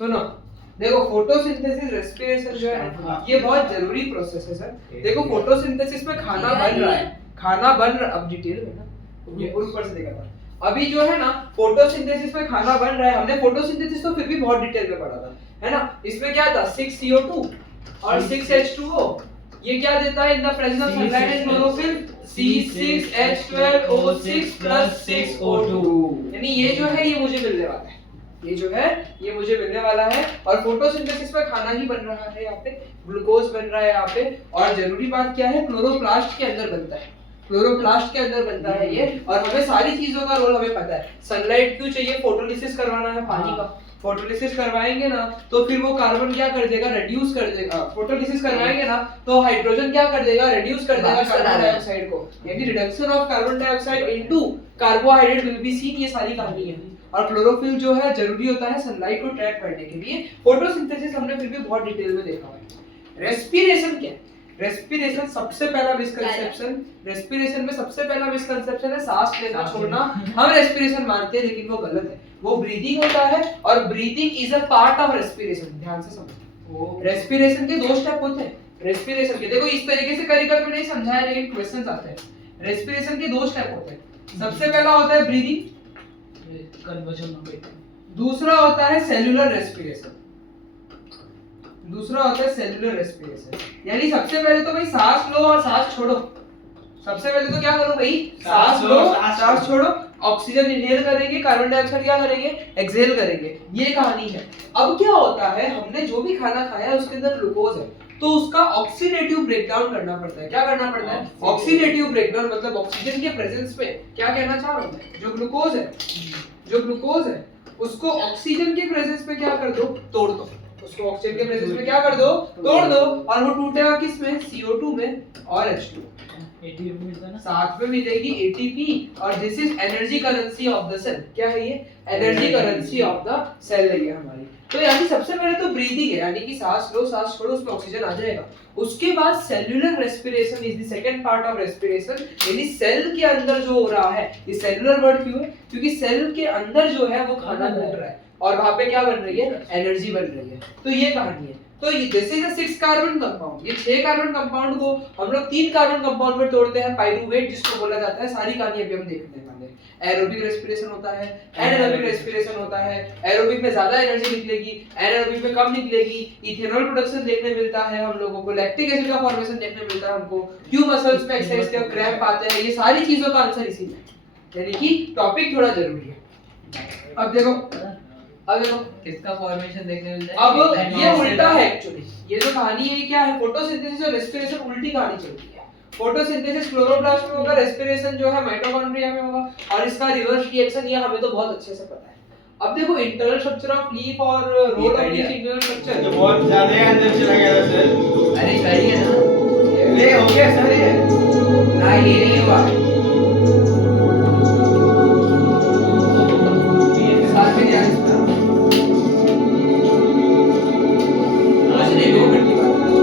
सुनो, देखो photosynthesis respiration जो है ये बहुत जरूरी प्रोसेस है सर। देखो फोटोसिंथेसिस में खाना बन रहा है, अब डिटेल में ना ये ऊपर से देखा था। अभी जो है ना फोटोसिंथेसिस में खाना बन रहा है, हमने फोटोसिंथेसिस तो फिर भी बहुत डिटेल में पढ़ा था, है ना। इसमें क्या था 6CO2 और 6H2O, ये क्या देता है in the presence of sunlight and chlorophyll C6H12O6 + 6O2, यानी ये जो है ये मुझे मिलने वाला है, ये जो है ये मुझे मिलने वाला है। और फोटोसिंथेसिस में खाना ही बन रहा है, यहाँ पे ग्लूकोज बन रहा है यहाँ पे। और जरूरी बात क्या है, क्लोरोप्लास्ट के अंदर बनता है, क्लोरोप्लास्ट के अंदर बनता है ये। और हमें सारी चीजों का रोल हमें पता है। सनलाइट क्यों चाहिए, फोटोलिसिस करवाना है पानी का, फोटोलिसिस करवाएंगे ना तो फिर वो कार्बन क्या कर देगा, रिड्यूस कर देगा। फोटोलिसिस करवाएंगे ना तो हाइड्रोजन क्या कर देगा, रिड्यूस कर देगा कार्बन डाइऑक्साइड को, यानी reduction of carbon dioxide into carbohydrate will be seen, ये सारी कहानी है। और क्लोरोफिल जो है जरूरी होता है सनलाइट को ट्रैप करने के लिए। फोटोसिंथेसिस हमने फिर भी बहुत डिटेल में देखा है। रेस्पिरेशन क्या है, रेस्पिरेशन सबसे पहला मिसकंसेप्शन, रेस्पिरेशन में सबसे पहला मिसकंसेप्शन है सांस लेना छोड़ना। हम रेस्पिरेशन मानते हैं लेकिन वो गलत है, वो ब्रीदिंग होता है और breathing is a part of respiration. ध्यान से समझो, रेस्पिरेशन के 2 स्टेप होते हैं। रेस्पिरेशन के देखो इस तरीके से करिकुलम में नहीं समझाया लेकिन क्वेश्चंस आते हैं। रेस्पिरेशन के 2 स्टेप होते हैं। सबसे पहला होता है ब्रीदिंग, दूसरा होता है सेल्यूलर रेस्पिरेशन, दूसरा होता है सेल्यूलर रेस्पिरेशन। यानी सबसे पहले तो भाई सांस लो और सांस छोड़ो, सबसे पहले तो क्या करो भाई, सांस लो सांस छोड़ो, ऑक्सीजन इनहेल करेंगे, कार्बन डाइऑक्साइड क्या करेंगे, एक्सहेल करेंगे, ये कहानी है। अब क्या होता है, हमने जो भी खाना खाया है उसके अंदर ग्लूकोज है, तो उसका ऑक्सीडेटिव ब्रेकडाउन करना पड़ता है। क्या करना पड़ता है, ऑक्सीडेटिव ब्रेकडाउन, मतलब ऑक्सीजन के प्रेजेंस में क्या कहना चाह रहा हूं मैं, जो ग्लूकोज है, जो ग्लूकोज है उसको ऑक्सीजन के प्रेजेंस में क्या कर दो, तोड़ दो, उसको ऑक्सीजन के प्रेजेंस में क्या कर दो, तोड़ दो, और वो टूटेगा किस में, CO2 में और H2, ATP मिलता ना, साथ में मिलेगी ATP। और this is energy currency of the cell. क्या है ये, energy currency of the cell है ये हमारी। तो यानी सबसे पहले तो ब्रीदिंग है, यानी कि सांस लो सांस छोड़ो, उसमें ऑक्सीजन आ जाएगा। उसके बाद cellular respiration is the second part of respiration, यानी सेल के अंदर जो हो रहा है, ये सेल्यूलर वर्ड क्यों है, क्योंकि सेल के अंदर जो है वो खाना बन रहा है और वहां पे क्या बन रही है, एनर्जी बन रही है। तो ये कहानी है। तो this is a 6 carbon compound, ये 6 कार्बन कंपाउंड को हम लोग 3 कार्बन कंपाउंड में तोड़ते हैं, पाइरूवेट जिसको बोला जाता है। सारी कहानी अभी हम देखने वाले हैं। एरोबिक रेस्पिरेशन होता है, एनारोबिक रेस्पिरेशन होता है। एरोबिक में ज्यादा एनर्जी निकलेगी, एनारोबिक में कम निकलेगी। इथेनॉल प्रोडक्शन देखने मिलता है हम लोगों को, लैक्टिक एसिड का फॉर्मेशन देखने मिलता है हमको, क्यों मसल्स में एक्सरसाइज के क्रैम्प आते हैं, ये सारी चीजों का आंसर इसी में, यानी कि टॉपिक थोड़ा जरूरी है। अब देखो किसका फॉर्मेशन देखने मिलता है, अब ये उल्टा है एक्चुअली, ये जो कहानी है क्या है, फोटोसिंथेसिस और रेस्पिरेशन उल्टी कहानी चलती है। फोटोसिंथेसिस क्लोरोप्लास्ट में होगा, रेस्पिरेशन जो है माइटोकॉन्ड्रिया में होगा, और इसका रिवर्स रिएक्शन ये हमें तो बहुत अच्छे से पता है। अब देखो इंटरनल स्ट्रक्चर ऑफ लीफ और role of leaf internal structure, ये बहुत ज्यादा अंदर चला गया था सर। अरे सही है ना, ये हो गया सर, ये ना ये नहीं हुआ, साथ में ध्यान से आज नहीं 2 मिनट की बात है।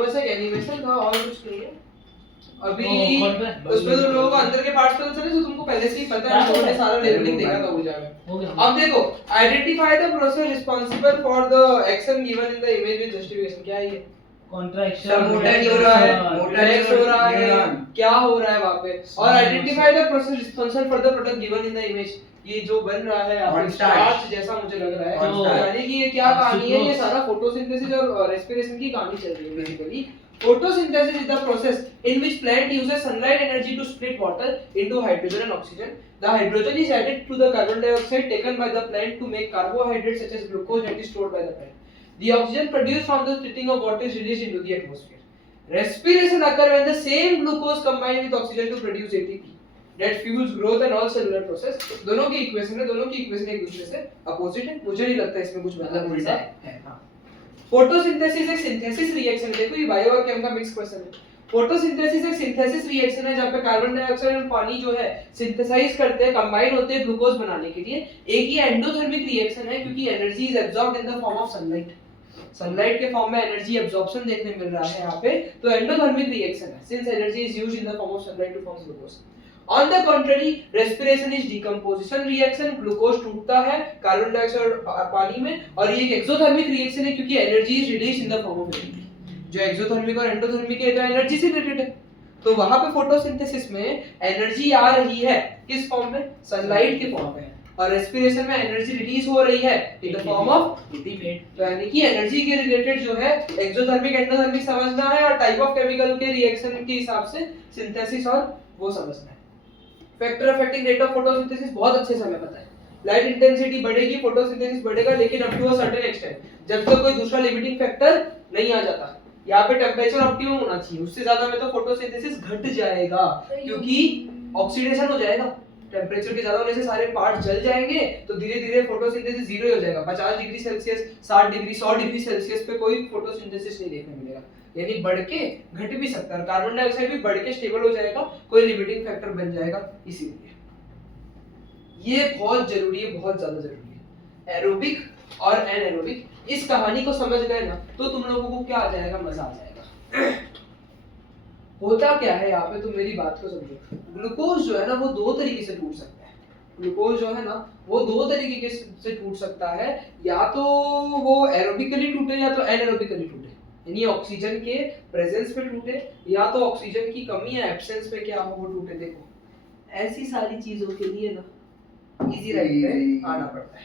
वो बस एक एनिमेशन था और कुछ नहीं है अभी। contract- उसमें तो लोगों को अंदर के पार्ट्स पता चले जो तुमको पहले से ही पता है, लोगों ने सारा लेवलिंग देखा था वो जगह। हो गया। अब देखो, identify the process responsible for the action given in the image with justification. क्या है ये? कॉन्ट्रैक्शन मोटर हो रहा है, मोटर रिलैक्स हो रहा है, न्यूरॉन। क्या हो रहा है वहां पे? और identify the process responsible for the product given in the image. ये जो बन रहा है यहाँ पे Cornstarch। स्टार्च जैसा मुझे लग रहा है, Cornstarch। यानी कि ये क्या कहानी है? ये सुक्रोज। सारा फोटोसिंथेसिस और रेस्पिरेशन की कहानी चल रही है basically. Photosynthesis is the process in which plant uses sunlight energy to split water into hydrogen and oxygen. The hydrogen is added to the carbon dioxide taken by the plant to make carbohydrates such as glucose that is stored by the plant. The oxygen produced from the splitting of water is released into the atmosphere. Respiration occurs when the same glucose combines with oxygen to produce ATP. That fuels growth and all cellular process. दोनों की equation है, दोनों की equation एक दूसरे से opposite है। मुझे नहीं लगता इसमें कुछ मतलब उल्टा है। हाँ। फोटोसिंथेसिस एक सिंथेसिस रिएक्शन, देखो ये बायो और केम का मिक्स क्वेश्चन है। फोटोसिंथेसिस एक सिंथेसिस रिएक्शन है जहाँ पे कार्बन डाइऑक्साइड और पानी जो है सिंथेसाइज करते हैं, कंबाइन होते हैं ग्लूकोज बनाने के लिए। एक ही एंडोथर्मिक रिएक्शन है क्योंकि energy is absorbed in the form of sunlight. Sunlight के फॉर्म में एनर्जी एब्जॉर्प्शन देखने मिल रहा है यहाँ पे, तो एंडोथर्मिक रिएक्शन है since energy is used in the form of sunlight to form glucose. On the contrary, respiration is decomposition reaction, glucose टूटता है कार्बन डाइऑक्साइड और पानी में, और ये एक एक्सोथर्मिक रिएक्शन है क्योंकि energy is released in the form of ATP. जो एक्सोथर्मिक और एंडोथर्मिक है तो एनर्जी से रिलेटेड है, तो वहां पे फोटोसिंथेसिस में एनर्जी आ रही है किस फॉर्म में? सनलाइट के फॉर्म में, और रेस्पिरेशन में एनर्जी रिलीज हो रही है इन द फॉर्म ऑफ एटीपी। तो यानी कि एनर्जी के रिलेटेड जो है एक्सोथर्मिक एंडोथर्मिक समझना है, और टाइप ऑफ केमिकल के रिएक्शन के हिसाब से सिंथेसिस और वो समझना है। Factor affecting rate of photosynthesis बहुत अच्छे से हमें पता है। लाइट इंटेंसिटी बढ़ेगी, फोटोसिंथेसिस बढ़ेगा, लेकिन up to a certain extent, जब तक कोई दूसरा लिमिटिंग फैक्टर नहीं आ जाता। यहाँ पे टेंपरेचर ऑप्टिमम होना चाहिए, उससे ज्यादा में तो फोटोसिंथेसिस घट जाएगा क्योंकि ऑक्सीडेशन हो जाएगा। टेंपरेचर के ज्यादा होने से सारे पार्ट जल जाएंगे, तो धीरे धीरे फोटोसिंथेसिस जीरो ही हो जाएगा। 50 degree Celsius, 60 degree, 100 degree Celsius पे कोई फोटोसिंथेसिस नहीं देखने मिलेगा, यानी बढ़ के घट भी सकता है। कार्बन डाइऑक्साइड भी बढ़ के स्टेबल हो जाएगा, कोई लिमिटिंग फैक्टर बन जाएगा। इसीलिए ये बहुत जरूरी है, बहुत ज्यादा जरूरी है। एरोबिक और एनारोबिक, इस कहानी को समझ गए ना तो तुम लोगों को क्या आ जाएगा, मजा आ जाएगा। होता क्या है यहाँ पे, तुम मेरी बात को समझो। ग्लूकोज जो है ना वो दो तरीके से टूट सकता है। ग्लूकोज जो है ना वो दो तरीके से टूट सकता है, या तो वो एरोबिकली टूटे या तो एनारोबिकली टूटे, यानी ऑक्सीजन के प्रेजेंस में टूटे या तो ऑक्सीजन की कमी या एब्सेंस में क्या हो वो टूटे। देखो ऐसी सारी चीजों के लिए ना इजी राइट पे आना पड़ता है।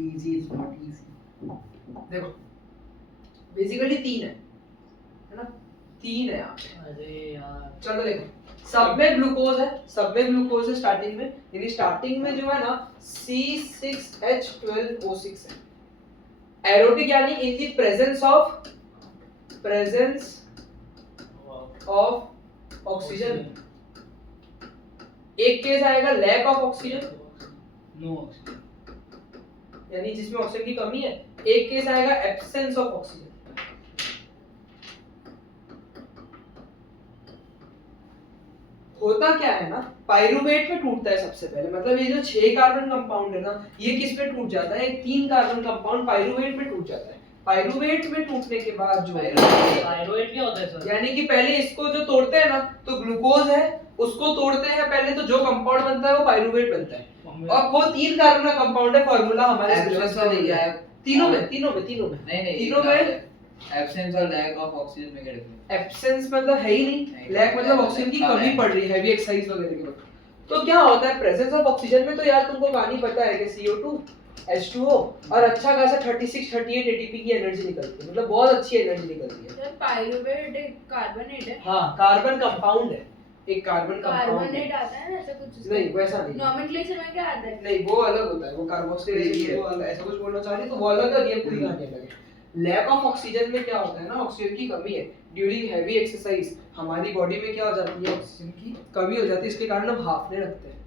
Easy is not easy. देखो बेसिकली तीन है ना, तीन है यहाँ पे। अरे यार चलो देखो, सब में ग्लूकोज है, सब में ग्लूकोज है स्टार्टिंग में, यानी स्टार्टिंग में जो है ना C6H12O6 है। एरोबिक यानी in the presence of oxygen. एक केस आएगा लैक ऑफ ऑक्सीजन, नो यानी जिसमें ऑक्सीजन की कमी है। एक केस आएगा एब्सेंस ऑफ ऑक्सीजन। होता क्या है ना, पाइरुवेट में टूटता है सबसे पहले, मतलब ये जो 6 कार्बन कंपाउंड है ना ये किस पे टूट जाता है? एक 3 कार्बन कंपाउंड पाइरुवेट में टूट जाता है। पाइरुवेट में टूटने के बाद जो है थायराइड क्या होता है सर? यानी कि पहले इसको जो तोड़ते हैं ना तो ग्लूकोज है उसको तोड़ते हैं पहले, तो जो कंपाउंड बनता है वो पाइरुवेट बनता है, और वो 3 कार्बन का कंपाउंड है। फार्मूला हमारे सिलेबस में नहीं है, तीनों में नहीं तीनों में एब्सेंस और लैक ऑफ ऑक्सीजन में क्या डिफरेंस? एब्सेंस मतलब है ही नहीं, लैक मतलब ऑक्सीजन की कमी पड़ रही है हैवी एक्सरसाइज वगैरह के वक्त। तो क्या होता है प्रेजेंस ऑफ ऑक्सीजन में, तो यार तुमको कहानी पता है कि CO2 H2O और अच्छा खासा 36-38 ATP की एनर्जी निकलती है, मतलब बहुत अच्छी एनर्जी निकलती है। सर पाइरुवेट एक कार्बोनेट है। हाँ कार्बन कंपाउंड है, एक कार्बन कंपाउंड कार्बोनेट आता है ना ऐसा कुछ? नहीं वैसा नहीं, नोमेनक्लेचर में क्या आता है? नहीं वो अलग होता है, वो कार्बोक्सिल एसिड वो अलग, ऐसा कुछ बोलना चाह रही तो वो अलग है, ये पूरी कहानी अलग है। लैक ऑफ ऑक्सीजन में क्या होता है ना, ऑक्सीजन की कमी है ड्यूरिंग हैवी एक्सरसाइज, हमारी बॉडी में क्या हो जाती है, ऑक्सीजन की कमी हो जाती है, इसके कारण हम हांफने लगते हैं,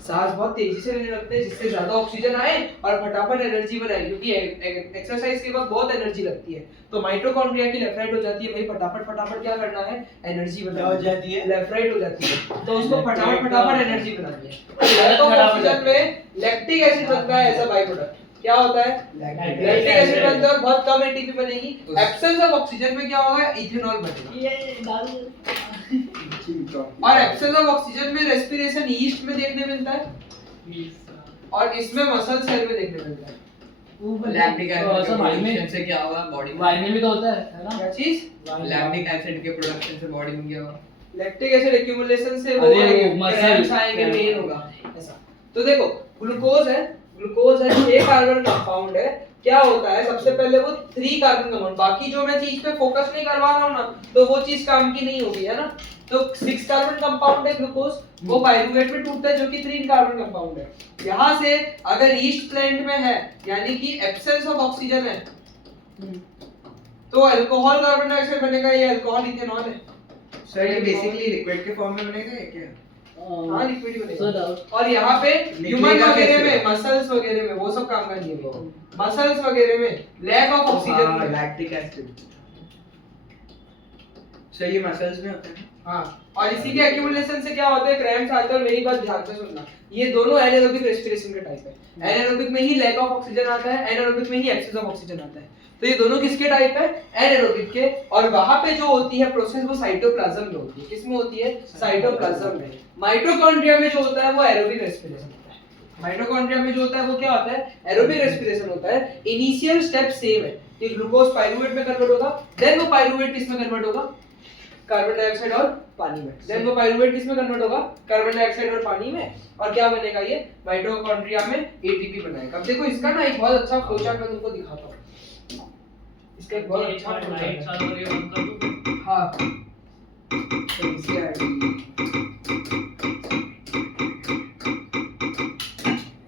सांस बहुत तेजी से लेने लगते हैं जिससे ज्यादा ऑक्सीजन आए और फटाफट एनर्जी बनाए, क्योंकि एक्सरसाइज के वक्त बहुत एनर्जी लगती है, तो माइटोकॉन्ड्रिया की लेफ्ट राइट हो जाती है, भाई फटाफट क्या करना है, एनर्जी बनाना हो जाती है, लेफ्ट राइट हो जाती है, तो उसको फटाफट एनर्जी बनानी है। लैक ऑफ ऑक्सीजन में लैक्टिक एसिड बनता है एज अ बाय प्रोडक्ट, क्या होता है Lactic लैक्टिक acid. एसिड बनता है और बहुत कम एटीपी बनेगी एब्सेंस ऑफ ऑक्सीजन में क्या होगा इथेनॉल बनेगा ये दारू और एब्सेंस ऑफ ऑक्सीजन में रेस्पिरेशन ईस्ट में देखने मिलता है और इसमें मसल सेल में देखने मिलता है लैक्टिक एसिड सब भाई में प्रोडक्शन से क्या होगा बॉडी में वाइन में भी तो होता है ना? क्या चीज लैक्टिक एसिड के प्रोडक्शन से बॉडी में क्या होगा लैक्टिक एसिड एक्यूमुलेशन से वो अरे वो muscle- क्रैम्प्स आएंगे पेन होगा ऐसा तो देखो ग्लूकोज है 6 कार्बन कंपाउंड है क्या होता है सबसे पहले वो 3 कार्बन कंपाउंड बाकी जो मैं चीज पे फोकस नहीं करवा रहा हूं ना तो वो चीज काम की नहीं होगी है ना तो 6 कार्बन कंपाउंड है ग्लूकोज वो पाइरुवेट में टूटता है जो कि 3 कार्बन कंपाउंड है यहां से अगर ईस्ट प्लांट में है यानी कि एब्सेंस ऑफ ऑक्सीजन है तो अल्कोहल कार्बन डाइऑक्साइड बनेगा ये अल्कोहल इथेनॉल है सर ये बेसिकली लिक्विड के फॉर्म में बनेगा या क्या? हाँ लिक्विड ही बनेगा सर और यहाँ पे निकलेगा ह्यूमन वगैरह कैसे? में मसल्स वगैरह में वो सब काम का नहीं है मसल्स वगैरह में lack of oxygen lactic acid sir ये मसल्स में होता है हाँ और इसी के एक्यूमुलेशन से क्या होता है क्रैम्प्स आते हैं और मेरी बात ध्यान से सुनना ये दोनों एनारोबिक रेस्पिरेशन के टाइप है एनारोबिक में ही लैक ऑफ ऑक्सीजन आता है एनारोबिक में ही एक्सेस ऑफ ऑक्सीजन आता है तो ये दोनों किसके टाइप है एनारोबिक के और वहां पे जो होती है प्रोसेस वो साइटोप्लाज्म में होती है किसमें होती है साइटोप्लाज्म में माइटोकॉन्ड्रिया में जो होता है वो एरोबिक रेस्पिरेशन होता है माइटोकॉन्ड्रिया में जो होता है वो क्या होता है एरोबिक रेस्पिरेशन होता है इनिशियल स्टेप सेम है कि ग्लूकोज पाइरुवेट में कन्वर्ट होगा देन वो पाइरुवेट किस में कन्वर्ट होगा कार्बन डाइऑक्साइड और पानी में देन वो पाइरुवेट किस में कन्वर्ट होगा कार्बन डाइऑक्साइड और पानी में और क्या बनेगा ये माइटोकॉन्ड्रिया में एटीपी बनाएगा अब देखो इसका ना एक बहुत अच्छा फ्लोचार्ट मैं तुमको दिखाता हूं इसका एक बहुत अच्छा फ्लोचार्ट है हां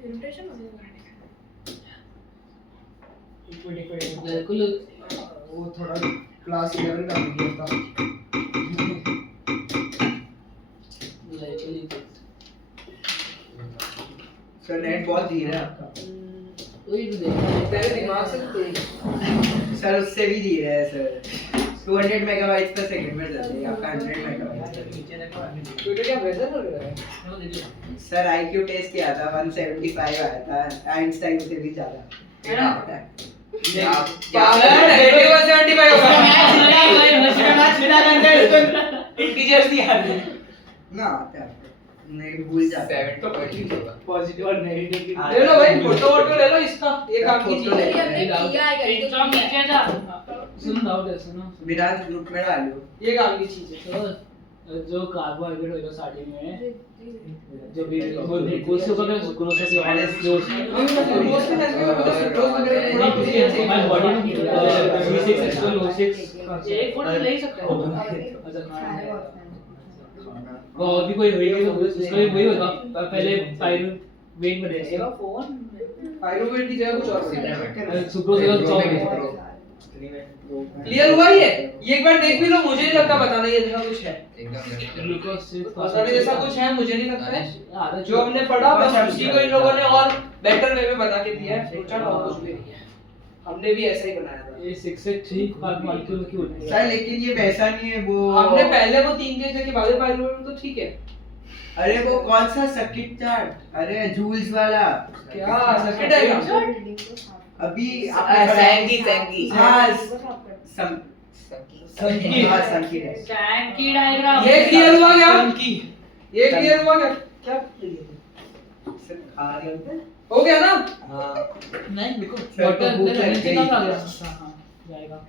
इरिटेशन हो गया बिल्कुल वो थोड़ा क्लास 11 का वीडियो था सर नेट बहुत धीरे है आपका वही तो देखा तेरे दिमाग से तेज सर उससे भी धीरे है सर 200 मेगाबाइट्स पर सेकंड में चलती है आपका 100 मेगाबाइट्स तो क्या वेदर हो रहा है सर आईक्यू टेस्ट किया था 175 आया था आइंस्टाइन से भी ज्यादा पागल है 75 होगा इंटीजर्स नहीं आते ना आता है नहीं भूल जाता है 7 तो पॉजिटिव होगा पॉजिटिव और नेगेटिव की ले लो भाई फोटो ले लो इसका ये काम की चीज ये है हमने किया है सुनो डाउट है सुनो विराट ग्रुप में डालो ये काम की चीज है तो जो कार्बोहाइड्रेट होगा स्टार्टिंग में जो भी वो ग्लूकोज से होगा ग्लूकोज से और ग्लूकोज हमारी बॉडी में B6 एक फुट ले ही सकते हो अच्छा वो और भी कोई होगी तो उसका भी वही होगा पहले पाइरुवेट में रहेगा पाइरुवेट की जगह कुछ और बनेगा सुक्रोज का चौक क्लियर हुआ ये एक बार देख भी लो मुझे नहीं लगता बताना ये जैसा कुछ है एकदम ग्लूकोज से बताने जैसा कुछ है मुझे नहीं लगता है आधा जो हमने पढ़ा बस उसी को इन लोगों ने और बेटर वे में बना के दिया है सोचा और कुछ भी नहीं है हमने भी ऐसा ही बनाया था ये 6 से 3 कार्बन मॉलिक्यूल की होती है सर लेकिन ये वैसा नहीं है वो हमने पहले वो 3 के जगह बाद पाइरुवेट में तो ठीक है अरे वो कौन सा सर्किट चार्ट अरे जूल्स वाला क्या सर्किट है क्या अभी सैंकी हाँ सम संकी हाँ संकी है सैंकी डायग्राम ये क्लियर हुआ क्या ये क्लियर हुआ क्या क्या सर खा रहे होते हैं हो गया ना नहीं देखो सर को भूख लग गई। हां जाएगा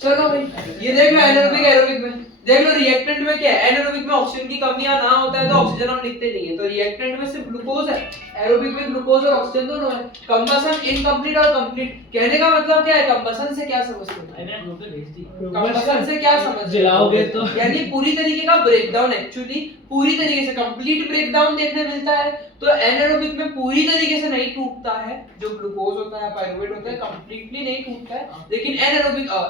चलो भाई ये देख लो एनारोबिक एरोबिक में देख लो रिएक्टेंट में क्या है एनारोबिक में ऑक्सीजन की कमी ना होता है तो ऑक्सीजन हम लिखते नहीं है तो रिएक्टेंट में सिर्फ ग्लूकोज है एरोबिक में ग्लूकोज और ऑक्सीजन दोनों है कंबसन इनकम्प्लीट और कंप्लीट कहने का मतलब क्या है कंबसन से क्या समझते हो मैंने ग्रुप पे भेज दी कंबसन से क्या समझते हो जलाओगे तो यानी पूरी तरीके का ब्रेकडाउन एक्चुअली पूरी तरीके से कंप्लीट ब्रेकडाउन देखने मिलता है तो एनारोबिक में पूरी तरीके से नहीं टूटता है जो ग्लूकोज होता है पाइरुवेट होता है कंप्लीटली नहीं टूटता है लेकिन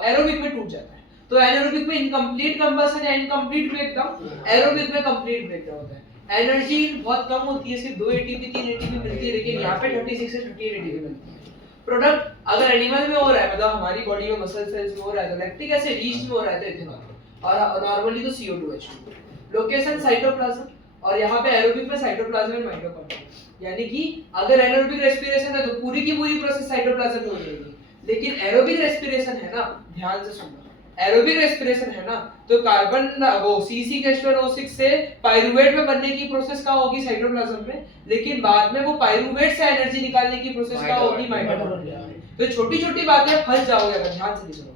एरोबिक में टूट जाता है तो एनारोबिक में इनकम्प्लीट कंबसन या इनकम्प्लीट ब्रेकडाउन एरोबिक में कंप्लीट ब्रेकडाउन होता है एनर्जी बहुत कम होती है सिर्फ 2 एटीपी 3 एटीपी मिलती है लेकिन यहाँ पे 36 से 38 एटीपी मिलती है प्रोडक्ट अगर एनिमल में हो रहा है मतलब हमारी बॉडी में मसल सेल्स में हो रहा है तो लैक्टिक एसिड ईस्ट में हो रहा है तो इथेनॉल और नॉर्मली तो CO2H2 लोकेशन साइटोप्लाज्म और यहाँ पे एरोबिक में साइटोप्लाज्म एंड माइटोकॉन्ड्रिया यानी कि अगर एनारोबिक रेस्पिरेशन है तो पूरी की पूरी प्रोसेस साइटोप्लाज्म में हो जाएगी, लेकिन एरोबिक रेस्पिरेशन है ना, ध्यान से सुनना, एरोबिक रेस्पिरेशन है ना, तो कार्बन वो C6H12O6 से पाइरुवेट में बनने की प्रोसेस क्या होगी साइटोप्लाज्म में, लेकिन बाद में वो पाइरुवेट से एनर्जी निकालने की प्रोसेस क्या होगी माइटोकॉन्ड्रिया में। तो छोटी छोटी बातें फंस जाओगे अगर ध्यान से नहीं सुनोगे।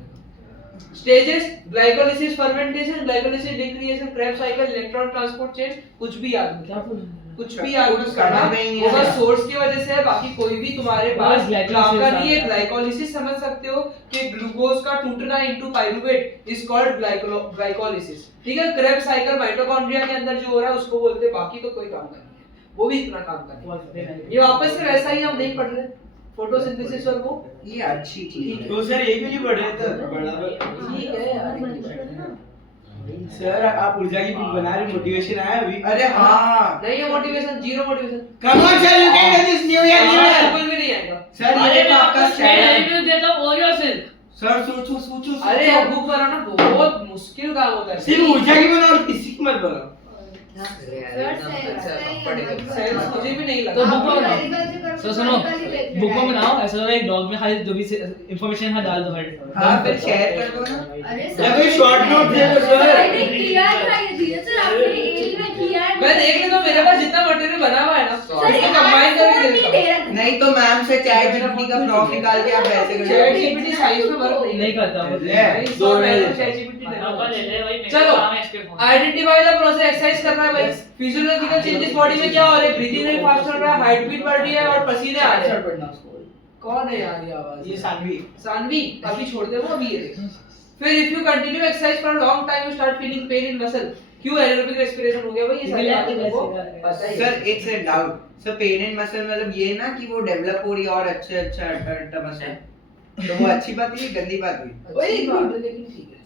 स्टेजेस, ग्लाइकोलाइसिस, फर्मेंटेशन, ग्लाइकोलाइसिस, डिक्रिएशन, Krebs cycle, electron transport chain, कुछ भी याद नहीं, कुछ भी याद नहीं करना, वो बस सोर्स की वजह से है, बाकी कोई भी तुम्हारे पास काम का नहीं है। ग्लाइकोलाइसिस समझ सकते हो कि ग्लूकोज का टूटना into pyruvate is called glycolysis, ठीक है। क्रेब्स साइकिल माइटोकॉन्ड्रिया के अंदर जो हो रहा है उसको बोलते हैं, बाकी तो कोई काम का नहीं है, वो भी इतना काम का नहीं है। ये वापस से वैसा ही हम नहीं पढ़ रहे, फोटोसिंथेसिस और वो ये अच्छी चीज है। तो सर एक भी नहीं पढ़ रहे थे ठीक है यार। सर आप ऊर्जा की बुक बना रहे, मोटिवेशन आया अभी? अरे हाँ, नहीं है motivation, zero motivation, come on sir, you can do this new year new year. बिल्कुल भी नहीं आएगा। सर अरे ये मैं तो आपका आपका स्टैंड स्टैंड रिव्यू देता हूं और योरसेल्फ। सर सोचो सोचो अरे यार बुक बनाना बहुत मुश्किल काम होता है। सिर्फ ऊर्जा की बनाओ और किसी की मत बनाओ। सेल्स मुझे भी नहीं तो लगा। बुक में सो सुनो, बुक में बनाओ ऐसा लगा एक डॉग में खाली जो भी इंफॉर्मेशन है डाल दो भाई। हाँ फिर शेयर कर दो ना। या कोई शॉर्ट नोट दे दो सर। मैं देख लेता हूँ, मेरे पास जितना मटेरियल बना हुआ है ना उसको कंबाइन करके दे देता हूँ। नहीं तो मैम से चैट जीपीटी का प्रॉम्प्ट निकाल के आप वैसे कर चैट दो। जीपीटी साइज में वर्क नहीं करता वो। दो मिनट। चैट जीपीटी ले ले भाई, मेरे चलो काम है इस पे phone. Identify the process, exercise करना है भाई। फिजियोलॉजिकल चेंजेस बॉडी में क्या हो रहे हैं, ब्रीथिंग रेट फास्ट चल रहा है, हार्ट बीट बढ़ रही है और पसीने आ रहे हैं। कौन है यार ये आवाज? ये सानवी। सानवी अभी छोड़ दे वो, अभी ये देख। फिर if you continue exercise for long time you start feeling pain in muscle. क्यों एरोबिक रेस्पिरेशन हो गया भाई, ये सारी बातें मेरे को पता ही है। सर एक से doubt, sir pain in muscle मतलब ये ना कि वो डेवलप हो रही है और अच्छा मसल, तो वो अच्छी बात हुई गंदी बात हुई? वही बात है, लेकिन ठीक है।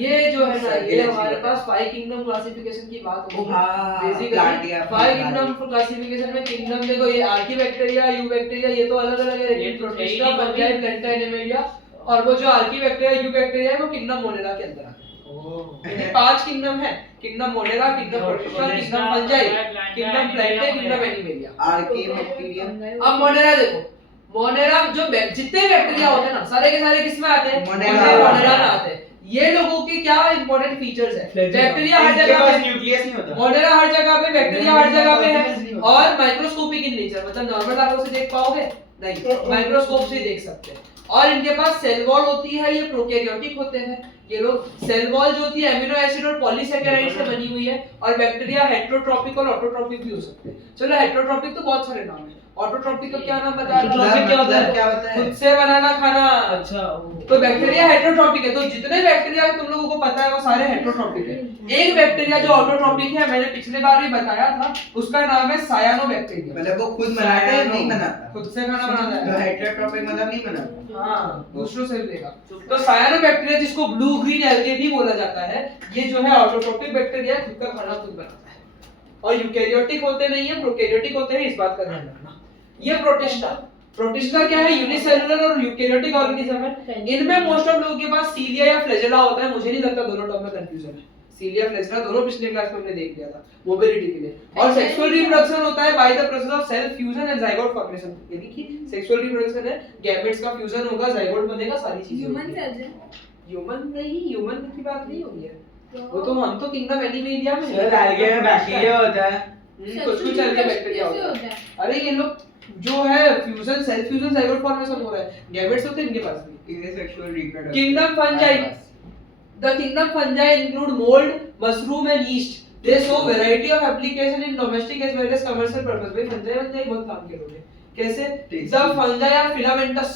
ये जो है ना, ये हमारे पास 5 किंगडम क्लासिफिकेशन की बात हो हाँ, बेसिकली Plantia, 5 किंगडम क्लासिफिकेशन में किंगडम देखो, ये आर्कीबैक्टीरिया, यूबैक्टीरिया, ये तो अलग-अलग है, लेकिन प्रोटिस्टा, फंजाई, प्लैंटा, एनिमेलिया, और वो जो आर्कीबैक्टीरिया, यूबैक्टीरिया है वो किंगडम मोनेरा के अंदर आते हैं। ये 5 किंगडम है, kingdom Monera, kingdom Protista, kingdom Fungi, kingdom Plantae, kingdom Animalia. आरके बैक्टीरिया। अब मोनेरा देखो, मोनेरा जो जितने बैक्टीरिया होते हैं ना, सारे के सारे किस में आते हैं? मोनेरा में आते हैं। ये लोगों के क्या इंपॉर्टेंट फीचर्स है? बैक्टीरिया हर इनके जगह पास पे, न्यूक्लियस नहीं होता। मोनेरा हर जगह पे, बैक्टीरिया हर जगह पे है, और माइक्रोस्कोपिक इन नेचर, मतलब नॉर्मल आंखों से देख पाओगे नहीं, माइक्रोस्कोप से देख सकते हैं। और इनके पास सेल वॉल होती है, ये प्रोकैरियोटिक होते हैं ये लोग। सेल वॉल जो होती है एमिनो एसिड और पॉलीसैकेराइड से बनी हुई है, और बैक्टीरिया हेटेरोट्रॉपिक और ऑटोट्रॉपिक भी हो सकते हैं। चलो हेटेरोट्रॉपिक तो बहुत सारे नाम है, ऑटोट्रॉपिक का क्या नाम बताया? Heterotrophic क्या होता है? क्या होता है? खुद से बनाना खाना। अच्छा तो बैक्टीरिया हेटेरोट्रॉपिक है, तो जितने बैक्टीरिया तुम लोगों को पता है वो सारे हेटेरोट्रॉपिक है। एक बैक्टीरिया जो ऑटोट्रॉपिक है, मैंने पिछले बार भी बताया था, उसका नाम है सायानोबैक्टीरिया। मतलब वो खुद बनाता है नहीं बनाता? खुद से खाना बनाता तो है। हेटेरोट्रॉपिक मतलब नहीं बनाता? हाँ, दूसरों से भी लेगा। तो सायानोबैक्टीरिया, जिसको ब्लू ग्रीन एल्गे भी बोला जाता है, ये जो है ऑटोट्रॉपिक बैक्टीरिया, खुद का खाना खुद बनाता है। और यूकैरियोटिक होते नहीं है, प्रोकैरियोटिक होते हैं, इस बात का ध्यान रखना। ये प्रोटिस्टा, प्रोटिस्टा क्या है? यूनिसेलुलर और यूकैरियोटिक ऑर्गेनिज्म है। इनमें मोस्ट ऑफ लोगों के पास सीलिया या फ्लैजेला होता है। मुझे नहीं लगता दोनों टर्म में कंफ्यूजन है। सीलिया फ्लैजेला दोनों पिछले क्लास में हमने देख लिया था, मोबिलिटी के लिए। और सेक्सुअल रिप्रोडक्शन होता है by the process of cell fusion and zygote formation, यानी कि सेक्सुअल रिप्रोडक्शन है, गैमेट्स का फ्यूजन होगा, जाइगोट बनेगा, सारी चीजें ह्यूमन होंगी। सेल्स है। ह्यूमन नहीं, ह्यूमन की बात नहीं हो रही है, वो तो हम तो किंगडम एनिमेलिया में सर algae में बैक्टीरिया होता है। कुछ कुछ अलग बैक्टीरिया होता है। अरे ये लोग जो है fusion, cell fusion, zygote formation हो रहा है, गैमेट्स होते हैं इनके पास भी। इन्हें sexual reproduction. Kingdom fungi, the kingdom fungi include mould, mushroom and yeast. They show variety of application in domestic as well as commercial purpose. भाई फंजाई बहुत काम के लोग हैं। कैसे? The fungi are filamentous.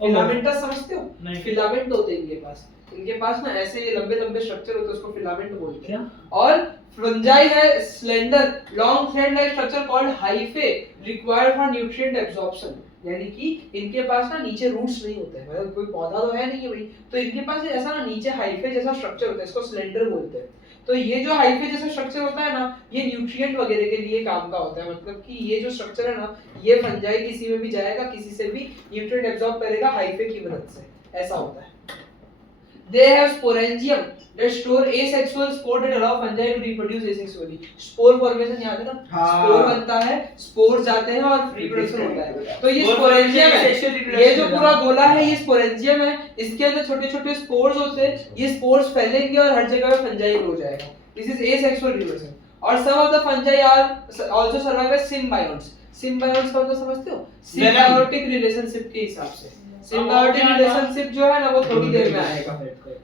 Filamentous समझते हो? नहीं। फिलामेंट होते हैं इनके पास। इनके पास ना ऐसे लंबे लंबे स्ट्रक्चर होते हैं, उसको फिलामेंट बोलते हैं। और फंजाई है slender long thread like structure called hyphae required for nutrient absorption, यानी कि इनके पास ना नीचे रूट्स नहीं होते हैं, मतलब कोई पौधा तो है नहीं है भाई, तो इनके पास ऐसा ना नीचे हाइफे जैसा स्ट्रक्चर होता है, इसको स्लेंडर बोलते हैं। तो ये जो हाइफे जैसा स्ट्रक्चर होता है ना, ये न्यूट्रिएंट वगैरह के लिए काम का होता है। मतलब कि ये जो स्ट्रक्चर है ना, ये फंजाई किसी में भी जाएगा, किसी से भी न्यूट्रिएंट एब्जॉर्ब करेगा हाइफे की मदद से, ऐसा होता है। they have sporangium that store asexual spore that allow fungi to reproduce asexually. spore formation याद है ना? हाँ। spore बनता है, spores जाते हैं और reproduction होता है। तो ये Spore sporangium है। sexual reproduction ये जो होता है। पूरा गोला है ये sporangium है। इसके अंदर छोटे-छोटे spores होते हैं। ये spores फैलेंगे और हर जगह पे fungi हो जाएगा। This is asexual reproduction. और some of the fungi are also survive as symbionts. symbionts का मतलब समझते हो? symbiotic relationship के हिसाब से। symbiotic relationship जो है ना वो थोड़ी देर में आएगा।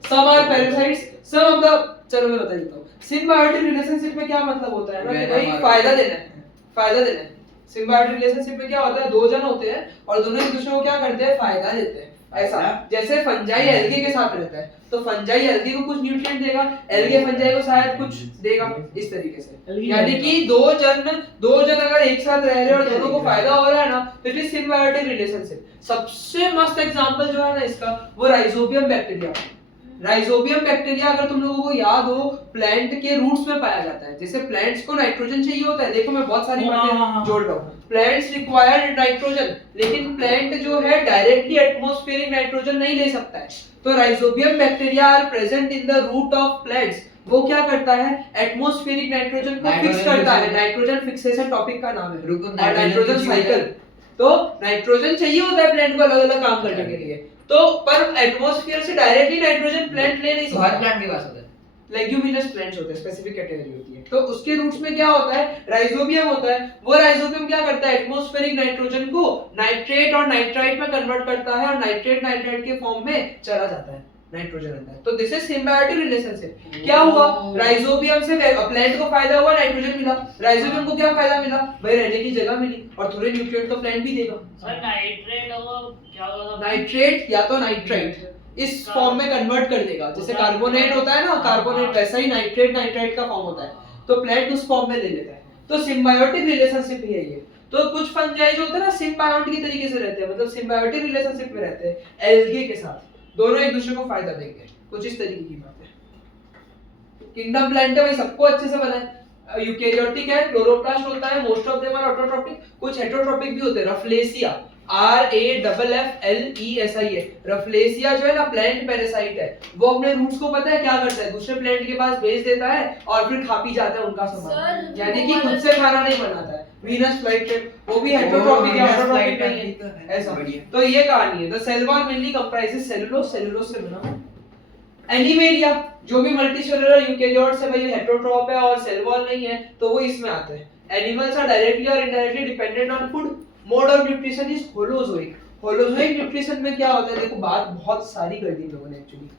some are parasites, some of the चलो मैं बता देता हूँ। symbiotic relationship में क्या मतलब होता है ना कि भाई फायदा देना है, फायदा देना है। symbiotic relationship में क्या होता है, दो जन होते हैं और दोनों एक दूसरे को क्या करते हैं, फायदा देते हैं। ऐसा जैसे फंजाई एल्गे के साथ रहता है तो फंजाई एल्गे को कुछ न्यूट्रिएंट देगा, एल्गे फंजाई को शायद कुछ देगा, इस तरीके से। यानी कि दो जन अगर एक साथ रह रहे हैं और दोनों को फायदा हो रहा है ना तो इट इज सिम्बायोटिक रिलेशनशिप। सबसे मस्त एग्जांपल जो है ना इसका वो राइजोबियम बैक्टीरिया। राइजोबियम बैक्टीरिया अगर तुम लोगों को याद हो प्लांट के रूट्स में पाया जाता है। जैसे प्लांट्स को नाइट्रोजन चाहिए होता है, देखो मैं बहुत सारी बातें जोड़ रहा हूँ। प्लांट्स रिक्वायर नाइट्रोजन, लेकिन प्लांट जो है डायरेक्टली एटमॉस्फेरिक नाइट्रोजन नहीं ले सकता है। तो rhizobium bacteria are present in the root of plants. वो क्या करता है, एटमॉस्फेरिक नाइट्रोजन को फिक्स करता है। नाइट्रोजन फिक्सेशन टॉपिक का नाम है, और नाइट्रोजन साइकिल। तो नाइट्रोजन चाहिए होता है प्लांट को अलग-अलग काम करने के लिए। तो पर एटमॉस्फेयर से डायरेक्टली नाइट्रोजन प्लांट ले नहीं सकता। हर प्लांट के पास होता है। लेग्यूमिनस प्लांट्स होते हैं, स्पेसिफिक कैटेगरी होती है। तो उसके रूट्स में क्या होता है, राइजोबियम होता है। वो राइजोबियम क्या करता है, एटमॉस्फेरिक नाइट्रोजन को नाइट्रेट और नाइट्राइट में कन्वर्ट करता है और नाइट्रेट नाइट्राइट के फॉर्म में चला जाता है नाइट्रोजन अंदर। तो दिस इज सिम्बायोटिक रिलेशनशिप। क्या हुआ, राइजोबियम से प्लांट को फायदा हुआ, नाइट्रोजन मिला। राइजोबियम को क्या फायदा मिला, भाई रहने की जगह मिली और थोड़े न्यूट्रिएंट तो प्लांट भी देगा। सर नाइट्रेट और क्या होगा, नाइट्रेट या तो नाइट्राइट इस फॉर्म में कन्वर्ट कर देगा। जैसे कार्बोनेट होता है ना, कार्बोनेट वैसा ही नाइट्रेट नाइट्राइट का फॉर्म होता है, तो प्लांट उस फॉर्म में ले लेता है। तो सिम्बायोटिक रिलेशनशिप ही है ये। तो कुछ फंजाई जो होते हैं ना सिम्बायोट की तरीके से रहते हैं, मतलब सिम्बायोटिक रिलेशनशिप में रहते हैं एल्गे के साथ, दोनों एक दूसरे को फायदा देंगे। कुछ इस तरीके की बात है। किंगडम प्लांट है भाई, सबको अच्छे से पता है। यूकेरियोटिक है, क्लोरोप्लास्ट होता है, most of them are autotrophic, कुछ हेटेरोट्रोपिक भी होते हैं। रफलेसिया RAFFLESIA, रफलेसिया जो है ना प्लांट पैरासाइट है। वो अपने रूट्स को पता है क्या करता है, दूसरे प्लांट के पास भेज देता है और फिर खा पी जाता है उनका सामान, यानी कि खुद से खाना नहीं बनाता है। वीनस फ्लाइट्रेट वो भी हेटेरोट्रोपिक है, ऑटोट्रोपिक नहीं है, ऐसा। तो ये कहानी है। The cell wall mainly comprises cellulose, cellulose से बना। एनिमेलिया जो भी मल्टीसेलुलर यूकेरियोट्स है भाई हेटेरोट्रोप है और सेल वॉल नहीं है, तो वो इसमें आते हैं। एनिमल्स आर डायरेक्टली और indirectly dependent on food. Mode of nutrition is holozoic. Holozoic nutrition में क्या होता है, देखो बात बहुत सारी कर दी लोगों ने एक्चुअली।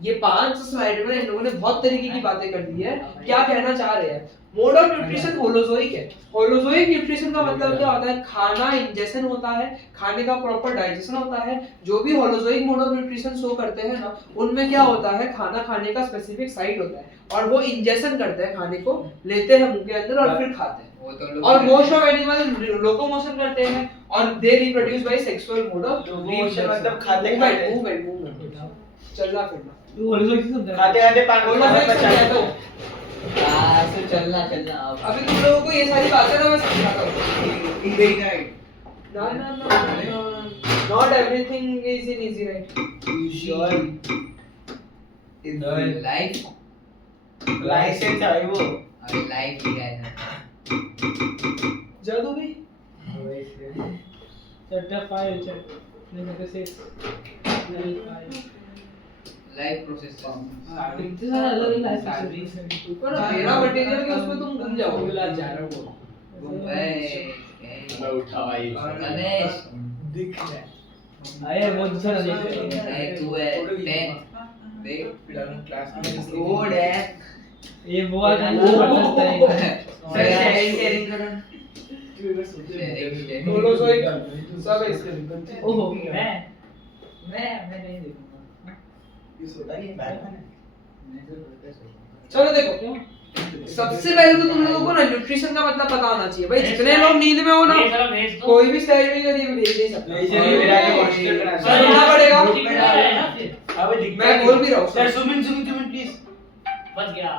ये 5 स्लाइड में इन लोगों ने बहुत तरीके की बातें कर दी है। क्या कहना चाह रहे हैं, मोड ऑफ न्यूट्रिशन होलोजोइक है। होलोजोइक न्यूट्रिशन का मतलब क्या होता है, खाना इंजेशन होता है, खाने का प्रॉपर डाइजेशन होता है। जो भी holozoic mode of nutrition show करते हैं ना, उनमें क्या होता है, खाना खाने का स्पेसिफिक साइट होता है और वो इंजेशन करते हैं, खाने को लेते हैं मुंह के अंदर और फिर खाते हैं। और मोस्ट ऑफ एनिमल लोकोमोशन करते हैं और they reproduce by sexual mode of locomotion मतलब खाते खाते मूवमेंट चलना फिरना। वो होलोजोइक से समझा खाते खाते पानी होलोजोइक से क्या तो ऐसे चलना अभी तुम लोगों को ये सारी बातें ना मैं समझाता हूं। Easy right, No. Not everything is in easy right. sure is life licence है भाई वो। अरे लाइफ ही है ना। जादू भी chapter 5 chapter 6 level 5 life process इतने सारे अलग अलग लाइफ पर मेरा मटेरियल के उसमें तुम घूम जाओगे। जा रहा हूं मैं उठा भाई गणेश दिख रहा है। आए वो दूसरा नहीं है तू है 10 देख क्लास रोड है ये वो आ जाता है शेयरिंग करो होलोजोइक सब है इसके। ओहो मैं नहीं देखूंगा ये सोता ही है बैटमैन चलो देखो, सबसे पहले तो तुम लोगों को ना न्यूट्रिशन का मतलब पता होना चाहिए भाई। जितने लोग नींद में हो ना, ये जरा भेज दो। कोई भी स्लाइड में करिए भेज नहीं सकता। नहीं चलिए मेरा के हॉस्टल सर होना पड़ेगा। अबे दिख मैं बोल भी रहा हूँ सर सुमिन प्लीज बच गया।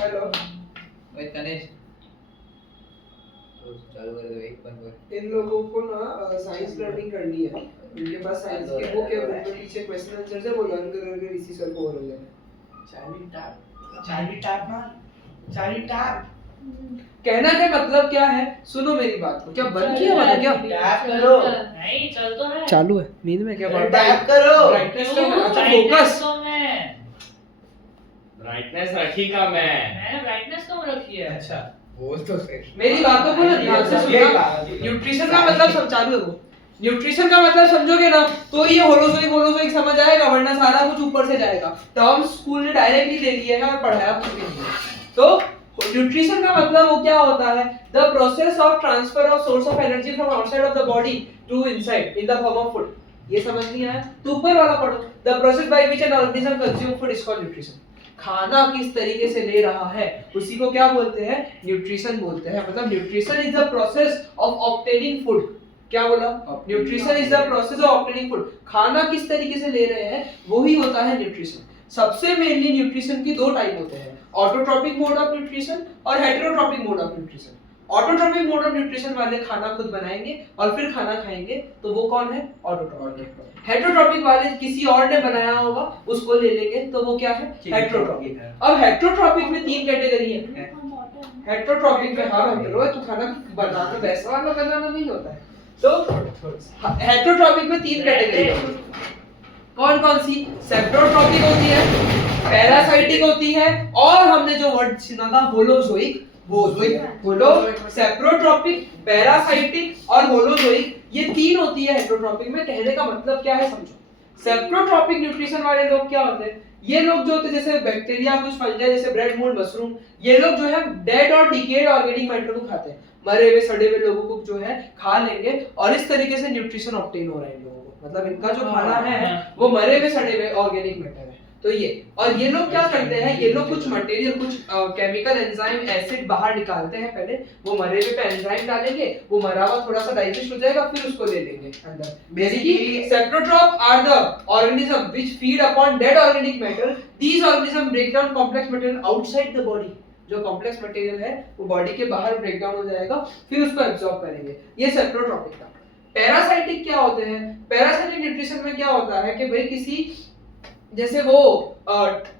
हेलो ओए गणेश तो चालू कर दो एक बंद इन लोगों को ना साइंस लर्निंग करनी है, उनके पास साइंस की बुक है, उनके पीछे क्वेश्चन आंसर है, वो लर्न कर इसी सर को ओरल लेना। चार्ली टैप कहना का मतलब क्या है, सुनो मेरी बात को। क्या बंद किया वाला क्या टैप करो, नहीं चल तो रहा है। चालू है? नींद में क्या बात? टैप करो। ब्राइटनेस क्यों? का अच्छा brightness फोकस। तो मैं ब्राइटनेस रखी का मैंने ब्राइटनेस कम रखी है। अच्छा बोल तो सही। मेरी बातों को ना ध्यान से सुनना। न्यूट्रिशन का मतलब सब चालू है वो। न्यूट्रिशन का मतलब समझोगे ना तो ये होलोजोइक समझ आएगा, वरना सारा कुछ ऊपर से जाएगा। टर्म्स स्कूल ने डायरेक्टली दे दिए हैं और पढ़ाया कुछ भी नहीं है। तो न्यूट्रिशन का मतलब वो क्या होता है? The process of transfer of source of energy from outside of the body to inside in the form of food. ये समझ नहीं आया तो ऊपर वाला पढ़ो। The process by which an organism consume food is called nutrition. खाना किस तरीके से ले रहा है उसी को क्या बोलते हैं? न्यूट्रिशन बोलते हैं। मतलब nutrition is the process of obtaining food. क्या बोला? Nutrition is the process of obtaining food. खाना किस तरीके से ले रहे हैं वही होता है न्यूट्रिशन। सबसे मेनली न्यूट्रिशन की दो टाइप होते हैं, ऑटोट्रॉपिक मोड ऑफ न्यूट्रिशन और heterotrophic mode of nutrition. Autotrophic mode of nutrition वाले खाना खुद बनाएंगे और फिर खाना खाएंगे, तो वो कौन है? ऑटोट्रॉपिक। हेटेरोट्रॉपिक वाले किसी और ने बनाया होगा उसको ले लेंगे, तो वो क्या है? हेटेरोट्रॉपिक। अब हेटेरोट्रॉपिक में तीन कैटेगरी है। हेटेरोट्रॉपिक में हाँ हेटेरो है, तो खाना बनाना वैसा वाला बनाना नहीं होता है। तो हेटेरोट्रॉपिक में तीन कैटेगरी है। कौन कौन सी? सेप्टोट्रॉपिक होती है, पैरासाइटिक होती है, और हमने जो वर्ड सुना था होलोजोइक, वो बोलो। सेप्टोट्रॉपिक, पैरासाइटिक और होलोजोइक, ये तीन होती है हेटेरोट्रॉपिक में। कहने का मतलब क्या है समझो। सेप्टोट्रॉपिक न्यूट्रिशन वाले लोग क्या होते हैं? ये लोग जो होते हैं जैसे बैक्टीरिया, कुछ फंजाई जैसे ब्रेड, मोल्ड, मशरूम, ये लोग जो है डेड और डिकेड ऑर्गेनिक मैटर को खाते हैं। मरे हुए सड़े हुए लोगों को जो है खा लेंगे और इस तरीके से न्यूट्रिशन ऑब्टेन हो रहा है इन लोगों को। मतलब इनका जो खाना है वो मरे हुए सड़े हुए ऑर्गेनिक मैटर है। तो ये, और ये लोग क्या करते हैं, ये लोग कुछ मटेरियल, कुछ केमिकल, एंजाइम, एसिड बाहर निकालते हैं। पहले वो मरे हुए पे एंजाइम डालेंगे, वो मरा हुआ थोड़ा सा डाइजेस्ट हो जाएगा, फिर उसको ले लेंगे अंदर। Basically saprotroph are the organism which feed upon dead organic matter. These organism break down complex material outside the body. जो कॉम्प्लेक्स मटेरियल है वो बॉडी के बाहर ब्रेक डाउन हो जाएगा, फिर उसको एब्जॉर्ब करेंगे। ये सेप्टोट्रॉपिक था। पैरासाइटिक क्या होते हैं? पैरासाइटिक न्यूट्रिशन में क्या होता है कि भाई किसी जैसे वो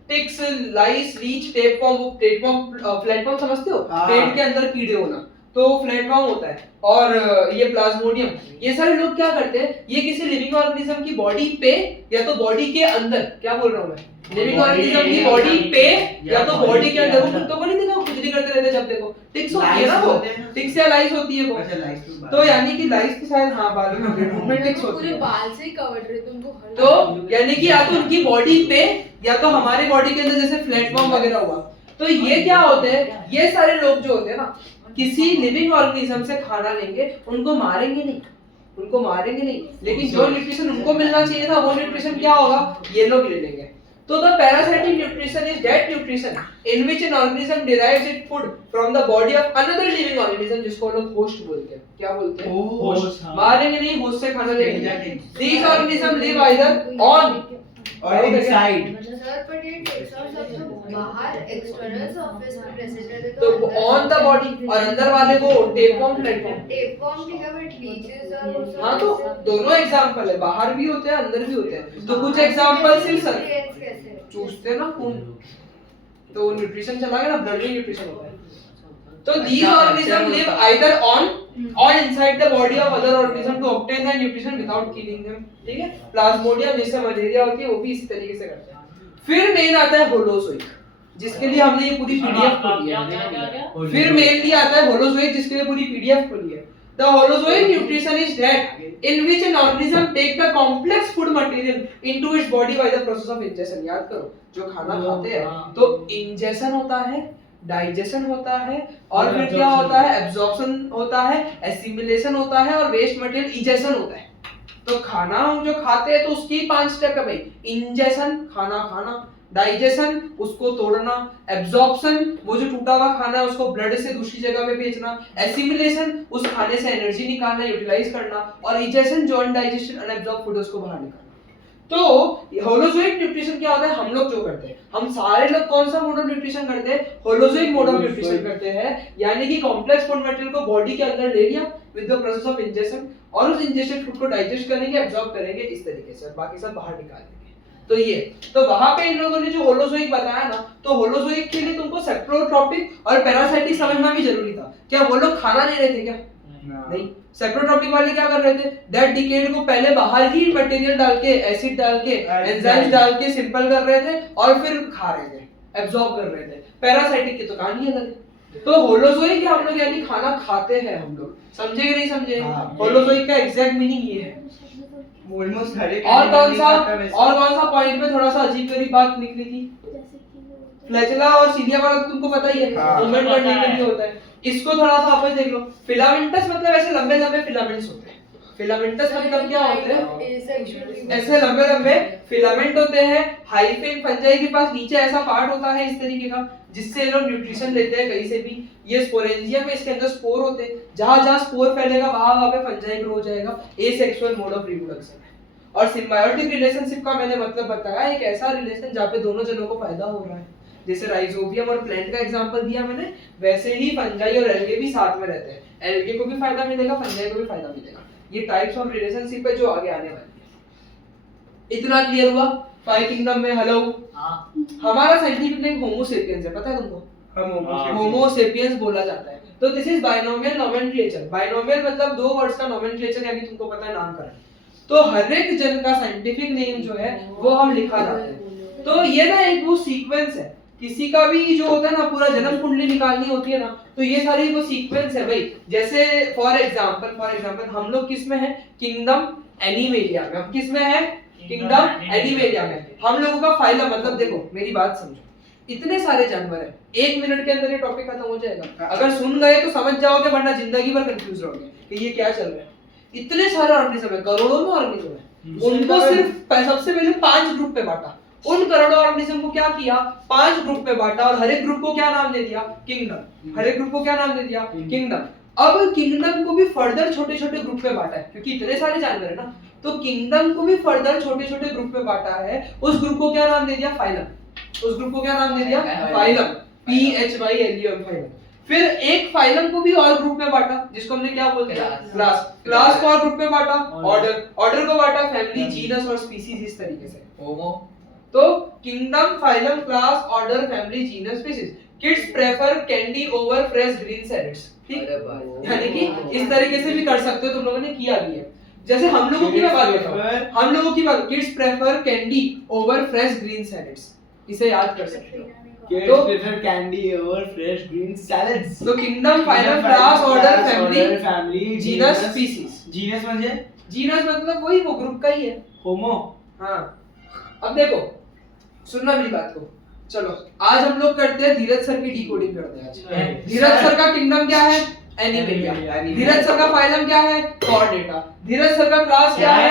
टिक्स, लाइस, लीच, प्लेटफॉर्म समझते हो? पेट के अंदर कीड़े होना, तो प्लेटफॉर्म होता है। और ये प्लाज्मोडियम, ये सारे लोग क्या करते हैं? ये किसी लिविंग ऑर्गेनिज्म की बॉडी पे या तो बॉडी के अंदर, क्या बोल रहा हूँ मैं, लिविंग ऑर्गेनिज्म की बॉडी पे या तो बॉडी के अंदर, वो कुत्तों को नहीं देखा कुछ नहीं करते रहते जब देखो, टिक्स होती है ना वो, टिक्स या लाइस होती है वो। तो यानी कि लाइस की शायद हाँ बाल में टिक्स होती है, बाल से कवर्ड रहते उनको। तो यानी कि या तो उनकी बॉडी पे या तो हमारी बॉडी के अंदर जैसे प्लेटफॉर्म वगैरह हुआ। तो ये क्या होते हैं? ये सारे लोग जो होते हैं ना किसी लिविंग ऑर्गेनिज्म से खाना लेंगे, उनको मारेंगे नहीं, लेकिन जो न्यूट्रिशन उनको मिलना चाहिए था वो न्यूट्रिशन क्या होगा? ये लोग ले लेंगे। तो the parasitic nutrition is that nutrition in which an organism derives its food from the body of another living organism, जिसको लोग होस्ट बोलते हैं। क्या बोलते हैं? होस्ट। मारेंगे नहीं, होस्ट से खाना लेंगे। दीस ऑर्गेनिज्म लिव आइदर ऑन और इनसाइड। सर पर ये टेक्सचर सब तो बाहर एक्सटर्नल सरफेस पे प्रेजेंट रहते तो ऑन द बॉडी, और अंदर वाले वो टेपफॉर्म, प्लेटफॉर्म। टेपफॉर्म ठीक है, बट लीचेस और हाँ तो दोनों एग्जांपल है, बाहर भी होते हैं अंदर भी होते हैं। तो कुछ एग्जांपल सिर्फ सर कैसे चूसते हैं ना खून, तो न्यूट्रिशन चला गया ना, ब्लड में न्यूट्रिशन होता है। तो these organisms live either on or inside the body of other organism to obtain their nutrition without killing them। ठीक है? प्लाज्मोडियम जैसे मलेरिया होती है वो भी इसी तरीके से करते हैं। फिर मेन आता है होलोजोइक, जिसके लिए हमने ये पूरी पीडीएफ खोली है। फिर मेनली आता है होलोजोइक, जिसके लिए पूरी पीडीएफ खोली है। The Holozoic nutrition is that in which an organism take the complex food material into its body by the process of ingestion। याद करो, जो खाना खाते हैं तो इंजेशन होता है, डाइजेशन होता है, और फिर क्या होता है? एब्जॉर्प्शन होता है, एसिमिलेशन होता है, और वेस्ट मटेरियल इजेशन होता है। तो खाना हम जो खाते हैं तो उसकी 5 स्टेप है भाई। इंजेशन, खाना खाना, डाइजेशन, उसको तोड़ना, एब्जॉर्प्शन, वो जो टूटा हुआ खाना है उसको ब्लड से दूसरी जगह पे भेजना, एसिमिलेशन, उस खाने से एनर्जी निकालना, यूटिलाइज करना, और इजेशन, जो अनडाइजेस्टेड अनएब्जॉर्ब फूड उसको बाहर निकालना। तो होलोजोइक न्यूट्रिशन क्या होता है, हम लोग जो करते हैं, हम सारे लोग कौन सा मोड ऑफ न्यूट्रिशन करते हैं, होलोजोइक मोड ऑफ न्यूट्रिशन करते हैं। यानी कि कॉम्प्लेक्स फूड मटेरियल को बॉडी के अंदर ले लिया with the process of ingestion, और उस इंजेस्टेड फूड को डाइजेस्ट करेंगे, एब्जॉर्ब करेंगे इस तरीके से, बाकी सब बाहर निकाल देंगे। तो ये तो वहां पे इन लोगों ने जो होलोजोइक बताया ना, तो होलोजोइक के लिए तुमको सेप्रोट्रॉपिक और पैरासाइटिक समझना भी जरूरी था। क्या वो लोग खाना नहीं रहे थे क्या? नहीं। सेप्रोट्रॉपिक वाले क्या कर रहे थे, डेड डिकेड को पहले बाहर ही मटेरियल डाल के, एसिड डाल के, एंजाइम्स डाल के सिंपल कर रहे थे और फिर खा रहे थे, एब्जॉर्ब कर रहे थे। पैरासाइटिक की तो कहानी अलग है। तो होलोजोइक हम लोग यानी खाना खाते हैं हम लोग, समझे कि नहीं समझे? होलोजोइक का एग्जैक्ट मीनिंग ये है। ऑलमोस्ट हर एक और कौन सा पॉइंट में थोड़ा सा अजीब गरीब बात निकली थी? फ्लैचेला और सीलिया वाला तो तुमको पता ही है, मूवमेंट करने के लिए होता है। इसको थोड़ा सा आप देख लो। फिलामेंटस मतलब ऐसे लंबे लंबे फिलामेंट्स होते हैं। फिलामेंटस मतलब क्या होते हैं? ऐसे लंबे लंबे फिलामेंट होते हैं। हाइफे फंजाई के पास नीचे ऐसा पार्ट होता है इस तरीके का, जिससे ये लोग न्यूट्रिशन लेते हैं कहीं से भी। ये स्पोरेंजियम में, इसके अंदर स्पोर होते हैं। जहां जहां स्पोर फैलेगा वहां पे फंजाई ग्रो हो जाएगा। एसेक्सुअल मोड ऑफ रिप्रोडक्शन है। और सिम्बायोटिक रिलेशनशिप का मैंने मतलब बताया, एक ऐसा रिलेशन जहां पे दोनों जनों को फायदा हो रहा है। जैसे राइजोबियम और प्लांट का एग्जांपल दिया मैंने, वैसे ही फंजाई और एल्गे भी साथ में रहते हैं। एल्गे को भी फायदा मिलेगा, फंजाई को भी फायदा मिलेगा। ये टाइप्स ऑफ रिलेशनशिप है जो आगे आने वाली है। इतना क्लियर हुआ? फाइव किंगडम में हेलो। हमारा साइंटिफिक नेम होमो सेपियंस है, पता है तुमको? हम होमो सेपियंस बोला जाता है। तो this is binomial nomenclature. Binomial मतलब दो वर्ड्स का नोमेनक्लेचर, यानी तुमको पता है नामकरण। तो हर एक जन का साइंटिफिक नेम जो है वो हम लिखा जाता है। तो ये ना एक वो सीक्वेंस है। किसी का भी जो होता है ना, पूरा जन्म कुंडली निकालनी होती है ना, तो ये सारी वो सीक्वेंस है भाई। जैसे फॉर एग्जांपल हम लोग किस में है? किंगडम एनिमेलिया में। हम किस में है? किंगडम एनिमेलिया में। हम लोगों का फाइलम मतलब, देखो मेरी बात समझो, इतने सारे जानवर हैं, 1 मिनट के अंदर ये टॉपिक खत्म हो जाएगा। अगर सुन गए तो समझ जाओगे, वरना जिंदगी भर कंफ्यूज रहोगे कि ये क्या चल रहा है। इतने सारे ऑर्गेनिज्म है, करोड़ों में ऑर्गेनिज्म है। उनको सिर्फ सबसे पहले 5 ग्रुप पे बांटा। उन करोड़ों ऑर्गेनिज्म को क्या किया? 5 ग्रुप पे बांटा, और हर एक ग्रुप को क्या नाम दे दिया? किंगडम। हर एक ग्रुप को क्या नाम दे दिया? किंगडम। अब किंगडम को भी फर्दर छोटे छोटे ग्रुप में बांटा है, क्योंकि इतने सारे जानवर है ना, तो किंगडम को भी फर्दर छोटे छोटे ग्रुप में बांटा है। उस ग्रुप को क्या नाम दे दिया? फाइलम। उस ग्रुप को क्या नाम दे दिया? फाइलम। PHYLEM, phylum. फिर एक फाइलम को भी और ग्रुप में बांटा, जिसको हमने क्या बोल दिया? क्लास। क्लास को और ग्रुप में बांटा, ऑर्डर। ऑर्डर को बांटा फैमिली, जीनस और स्पीसीज, इस तरीके से। होमो। तो kingdom, phylum, class, order, family, genus, species. Kids prefer candy over fresh green salads. ठीक, यानी कि इस तरीके से भी कर सकते हो, तुम लोगों ने किया भी है। जैसे हम लोगों की बात करें, हम लोगों की बात, kids prefer candy over fresh green salads, इसे याद कर सकते हो। Kids prefer candy over fresh green salads. तो kingdom, phylum, class, order, family, genus, species. Genus म्हणजे? जीनस मतलब वही वो ग्रुप का ही है, होमो। हाँ। अब देखो, सुनना मेरी बात को। चलो आज हम लोग करते हैं धीरज सर की डिकोडिंग करते हैं आज। धीरज सर का किंगडम क्या है? एनिमेलिया। धीरज सर का फाइलम क्या है? कॉर्डेटा। धीरज सर का क्लास क्या है?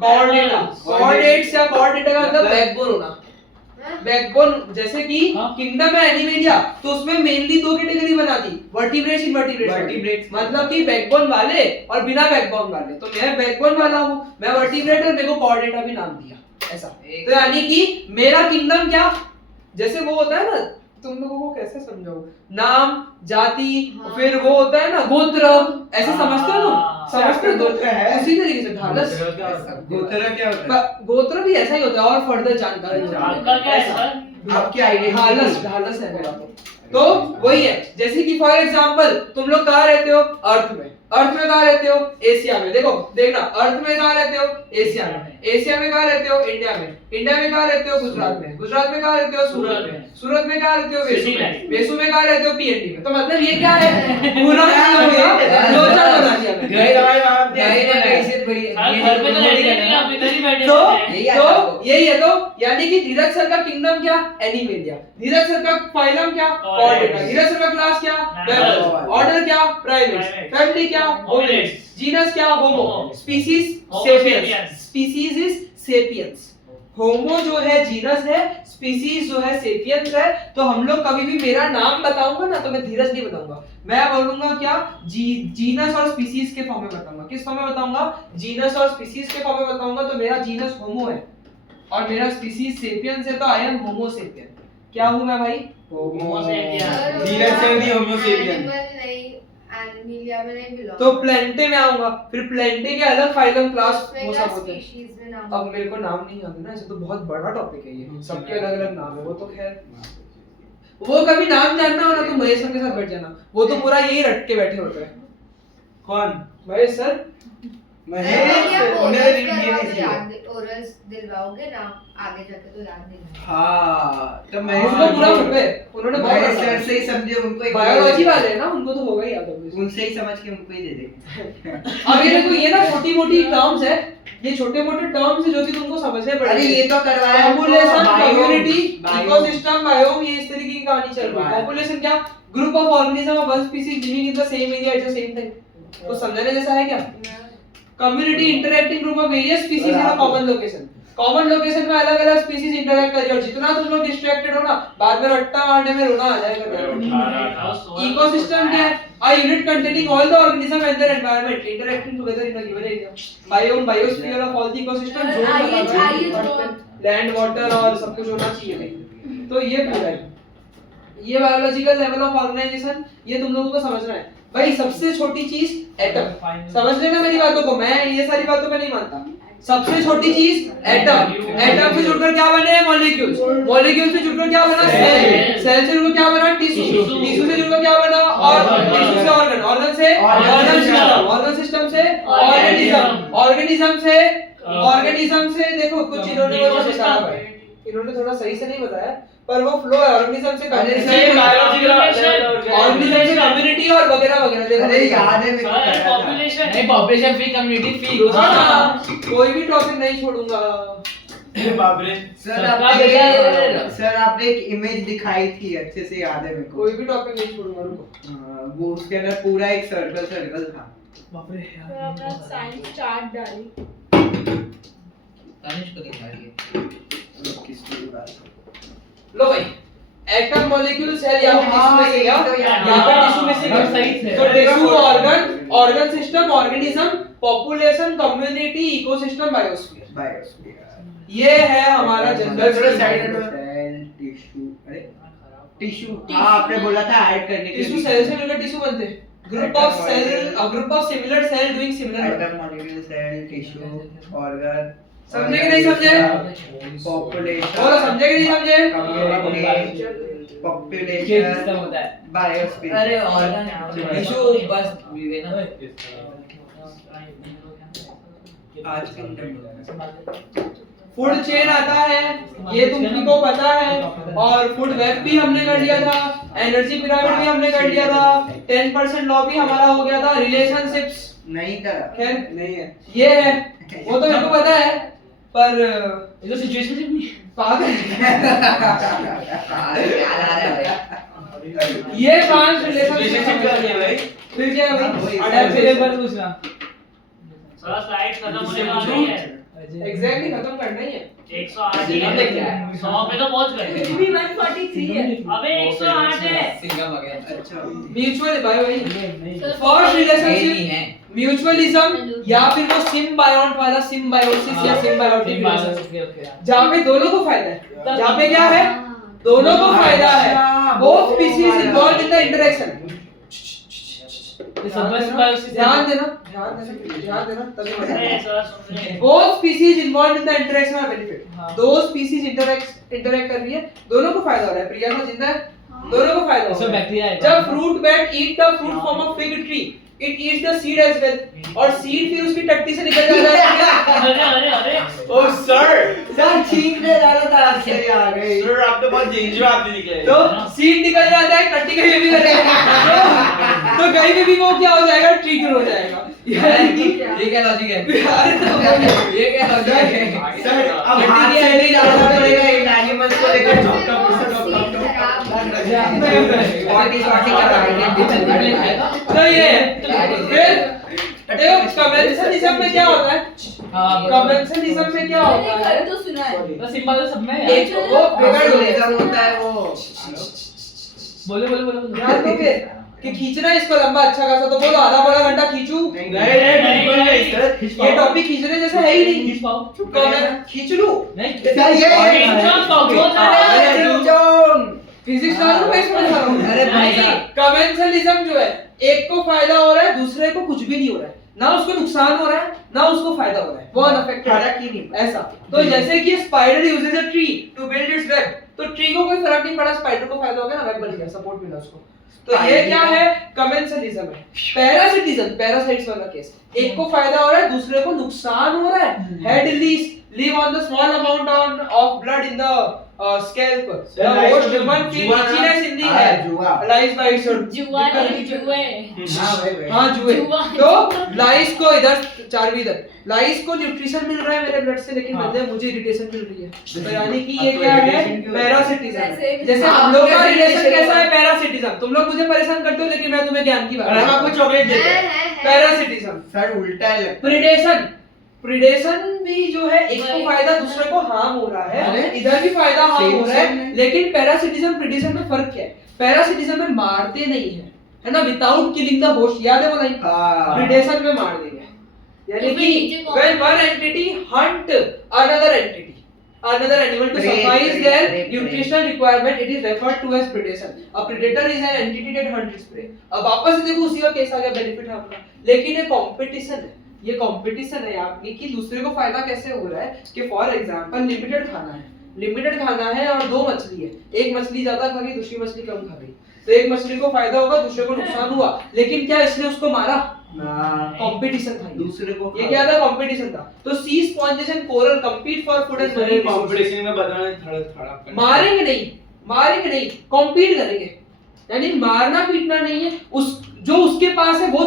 कॉर्डेटा। कॉर्डेट्स या कॉर्डेटा का मतलब बैकबोन होना। बैकबोन, जैसे कि किंगडम है एनिमेलिया, तो उसमें मेनली 2 कैटेगरी बना दी, वर्टिब्रेट्स, इनवर्टिब्रेट्स। मतलब कि बैकबोन वाले और बिना बैकबोन वाले। तो मैं बैकबोन वाला हूँ, मैं वर्टिब्रेट, और मेरे को कॉर्डेटा भी नाम दिया ऐसा। तो यानी कि मेरा किंगडम क्या, जैसे वो होता है ना, तुम लोगों को कैसे समझाऊं, नाम, जाति, फिर वो होता है ना गोत्र, ऐसे समझते हो तुम? समझते हो? गोत्र है उसी तरीके से। ढालस, गोत्र क्या होता है? गोत्र भी ऐसा ही होता है, और फर्दर जानकारी आपका क्या है सर? आपकी आइडेंटिटी ढालस है मेरा। तो वही है, जैसे कि फॉर एग्जांपल तुम लोग कहाँ रहते हो? अर्थ में। अर्थ में कहाँ रहते हो? एशिया में। देखो देखना, अर्थ में कहाँ रहते हो? एशिया में। एशिया में कहाँ रहते हो? इंडिया में। इंडिया में कहाँ रहते हो? गुजरात में। गुजरात में कहाँ रहते हो? सूरत में। सूरत में कहाँ रहते हो? वेसू में। वेसू में कहाँ रहते हो? PND में। तो मतलब ये क्या है? पूरा हो गया, लोचन बना दिया मैंने। गए हमारे बाप गए ना कैसे भाई, घर पे तो रहते नहीं, आप इधर ही बैठे तो रहते हैं। यही है। तो यानी कि धीरज सर का किंगडम क्या? एनिमेलिया। धीरज सर का फाइलम क्या? कॉर्डेटा। धीरज सर का क्लास क्या? मैमल्स। ऑर्डर क्या? प्राइमेट्स। फैमिली क्या? होमिनिड्स। जीनस क्या? Homo. Species sapiens. Species is sapiens. Homo जो है जीनस है, स्पीसीज जो है सेपियंस है। तो हम लोग कभी भी मेरा नाम बताऊंगा ना तो मैं धीरज नहीं बताऊंगा, मैं बोलूंगा क्या जीनस और स्पीसीज के फॉर्म में बताऊंगा। किस फॉर्म में बताऊंगा? जीनस और स्पीसीज के फॉर्म में बताऊंगा। तो मेरा जीनस होमो है और मेरा स्पीसीज सेपियंस है, तो आई एम होमो सेपियन। क्या हूं मैं भाई? होमो सेपियन। धीरज से नहीं होमो सेपियन। एनिमल नहीं, एनिमिलिया में नहीं बिलोंग। तो प्लेंटे में आऊंगा, फिर प्लेंटे के अलग फाइलम क्लास उसमें वो क्या सब होते हैं। स्पीशीज में नाम? अब मेरे को नाम नहीं याद है ना, ऐसे तो बहुत बड़ा टॉपिक है ये, सबके अलग अलग नाम है। वो तो खैर वो कभी नाम जानना हो ना तो महेश सर के साथ बैठ जाना, वो तो पूरा यही रट के बैठे होते हैं। कौन? महेश सर या उन्हें ओरल्स रीड करवाओगे, नहीं चाहिए। याद ओरल्स दिलवाओगे ना आगे जाके तो याद नहीं। हाँ तो उनको पूरा हो गए, उन्होंने बहुत महेश रटा सर से ही समझे, उनको एक बायोलॉजी वाले हैं ना, उनको तो होगा ही याद obviously। उनसे ही समझ के उनको ही दे दे। अब ये देखो ये ना छोटी मोटी टर्म्स है, ये छोटे मोटे टर्म्स है जो कि तुमको समझने अरे पड़ेंगे। ये तो करवाया population, biome, community, biome. Ecosystem, biome, ये इस तरीके की कहानी चल रही है। बायो। पॉपुलेशन क्या? Group of organism of one species living in the same area at the same time. तो समझने जैसा है क्या? Community interacting group of various species in a common location. Common location में अलग अलग स्पीशीज इंटरैक्ट कर रही है, और जितना तुम लोग डिस्ट्रैक्टेड हो ना बाद में रट्टा मारने में रोना आ जाएगा। इकोसिस्टम क्या है? A unit containing all the organism and their environment interacting together in a given area. Biome, biosphere of all the ecosystem और IH लैंड, वाटर और सब कुछ होना चाहिए। तो ये पूरा है, ये बायोलॉजिकल लेवल ऑफ ऑर्गेनाइजेशन, ये तुम लोगों को समझना है भाई। सबसे छोटी चीज एटम, समझ लेना मेरी बातों को, मैं ये सारी बातों पे नहीं मानता। सबसे छोटी चीज एटम, एटम से जुड़कर क्या बने? मॉलिक्यूल्स, मॉलिक्यूल से जुड़कर क्या बना? सेल, सेल से जुड़कर क्या बना? टिश्यू, टिश्यू से जुड़कर क्या बना? ऑर्गन, टिश्यू से ऑर्गन, ऑर्गन से ऑर्गन सिस्टम, ऑर्गन सिस्टम से ऑर्गेनिज्म, ऑर्गेनिज्म से ऑर्गेनिज्म से देखो कुछ इन्होंने वो बताया है, इन्होंने थोड़ा सही से नहीं बताया पर वो फ्लो है। ऑर्गेनिज्म से ऑर्गेनिज्म से कम्युनिटी और वगैरह वगैरह देखो। अरे याद है मेरे को सर कराया था। पॉपुलेशन नहीं पॉपुलेशन फ्री कम्युनिटी फ्री हाँ, कोई भी टॉपिक नहीं छोड़ूंगा। बाप रे। सर आपने एक इमेज दिखाई थी, अच्छे से याद है मेरे को। कोई भी टॉपिक नहीं छोड़ूंगा रुको। हाँ, वो उसके अंदर पूरा एक सर्कल सर्कल था। बाप रे तो अपना साइंस चार्ट डाली। तनिष को दिखा रही है। किसकी बात? लो भाई, एटम, मॉलिक्यूल, सेल यहाँ पे टिश्यू में से गया, यहाँ पे टिश्यू में से गया। सही थे। तो tissue, organ, organ system, organism, population, community, ecosystem, biosphere, biosphere. ये है हमारा जनरल सेल, टिश्यू, अरे टिश्यू, हाँ आपने बोला था ऐड करने के टिश्यू सेल से मिलकर टिश्यू बनते हैं। Group of cell, a group of similar cell doing similar work. Atom, molecule, cell, tissue, organ. समझे कि नहीं समझे? पॉपुलेशन, बोलो समझे कि नहीं समझे? कम्युनिटी, सिस्टम पॉपुलेशन, होता है। बायोस्फीयर। अरे ऑर्गन टिश्यू बस ये ना आज के अंदर फूड चेन आता है, ये तुमको पता है। और फूड वेब भी हमने कर लिया था, एनर्जी पिरामिड भी हमने कर लिया था, 10% लॉ भी हमारा हो गया था, रिलेशनशिप्स नहीं था। खैर नहीं है। ये है, वो तो मेरे को पता है पर ये तो सिचुएशनशिप नहीं पागल याद आ रहा है ये 5 रिलेशनशिप कर लिया भाई। फिर क्या हाँ, भाई? अरे फिर एक बार पूछना सर स्लाइड खत्म होने वाली है। एग्जैक्टली खत्म करना ही है। 108 ही है। 100 पे तो पहुंच गए। कुछ भी 143 है। अबे 108 है। सिंगम आ गया अच्छा म्यूचुअल भाई भाई नहीं फर्स्ट रिलेशनशिप है म्यूचुअलिज्म या फिर वो सिम्बायोट वाला सिम्बायोसिस या सिम्बायोटिक रिलेशनशिप ओके ओके जहाँ पे दोनों को फायदा है, जहाँ पे क्या है दोनों को फायदा है। Both species involve in the interaction. ये सब ध्यान देना ध्यान देना तभी मजा अरे आएगा। सर सुन रहे हैं। both species involved in the interaction are benefit। हाँ। दो species interact कर रही है, दोनों को फायदा हो रहा है। प्रिया को जिंदा है, दोनों को फायदा हो इसमें रहा है। बैक्टीरिया है। जब fruit bat eat the fruit from a fig tree, it eats the seed as well, और seed फिर उसकी टट्टी से निकल जाता है। अरे अरे अरे ओ सर सर छींकने जा रहा था, आपसे आ गई। सर आप तो बहुत डेंजर आदमी निकले। तो सीड निकल जाता है, टट्टी कहीं भी तो कहीं पे भी वो क्या हो जाएगा, ट्रिगर हो जाएगा। ये क्या लॉजिक है ये क्या लॉजिक है सर अब हाथ से नहीं जाना पड़ेगा इन एनिमल्स को लेकर पार्टी तो ये फिर देखो कम्युनिकेशन में क्या होता है, हाँ, कमेंसलिज्म में क्या होता है? मैंने तो सुना है। तो सिंबल सब में है एक वो बिगड़ गया Nationalism होता है वो। बोले बोले बोले याद दोगे कि खींचना है इसको लंबा अच्छा खासा, तो बोलो आधा बड़ा घंटा खींचू। नहीं बिल्कुल नहीं सर। ये टॉपिक खींचने जैसा है ही नहीं। खींच पाओ तो मैं खींच लूं। नहीं फिजिक्स वालों में समझ रहा हूं। अरे भाई कमेंसलिज्म जो है, एक को फायदा हो रहा है, दूसरे को कुछ भी नहीं हो रहा है, ना उसको नुकसान हो रहा है ना उसको फायदा हो रहा है, वो अनअफेक्टेड फर्क है। ही नहीं। ऐसा तो जैसे कि spider uses a tree to build its web, तो ट्री को कोई फर्क नहीं पड़ा, स्पाइडर को फायदा हो गया ना, वेब बन गया, सपोर्ट मिला उसको। तो ये क्या है? कमेंसलिज्म है। पैरासिटिज्म, पैरासाइट्स वाला केस, एक को फायदा हो रहा है, दूसरे को नुकसान हो रहा है। Head live on the small amount of blood in the scalp. The most human feel itchiness in the head. Lies by its जुआ नहीं, जुए। हाँ जुए। जुआ। तो लाइस को इधर चारवी इधर, लाइस को न्यूट्रिशन मिल रहा है मेरे ब्लड से, लेकिन हाँ। मुझे इरिटेशन मिल रही है। तो यानी कि ये आपको क्या है? irritation क्यों? पैरासिटिज्म। वैसे भी- जैसे हम लोग का रिलेशन कैसा है? पैरासिटिज्म। तुम लोग मुझे परेशान करते हो, लेकिन मैं तुम्हें ज्ञान की बात और हम आपको चॉकलेट देते हैं। है। पैरासिटिज्म। सर उल्टा है लगता है। प्रिडेशन, प्रिडेशन भी जो है, एक को फायदा दूसरे को हार्म हो रहा है, अरे, इधर भी फायदा हार्म हो रहा है। same। लेकिन पैरासिटिज्म प्रिडेशन में फर्क क्या है? पैरासिटिज्म में मारते नहीं है ना, विदाउट किलिंग द होस्ट, याद है वो लाइन? हाँ। प्रिडेशन में मार देंगे, यानी तो फिर नीचे कि कौन- when one entity hunt another entity, another animal to Prey, suffice prey, their prey, nutritional requirement, it is referred to as predation. A predator is an entity that hunts its prey. अब वापस से देखो उसी का case आ गया, benefit है अपना, लेकिन ये कंपटीशन है। ये कंपटीशन है आपकी कि दूसरे को फायदा कैसे हो रहा है कि फॉर एग्जांपल लिमिटेड खाना है और दो मछली है, एक मछली ज्यादा खा गई, दूसरी मछली कम खा गई, तो एक मछली को फायदा होगा, दूसरे को नुकसान हुआ, लेकिन क्या इसने उसको मारा? कंपटीशन था ये। दूसरे को ये क्या था? कंपटीशन था। तो sea sponges and coral compete for food and marine resources। Competition में बताना थोड़ा मारेंगे नहीं, compete करेंगे, यानी मारना पीटना नहीं है। उस जो उसके पास है वो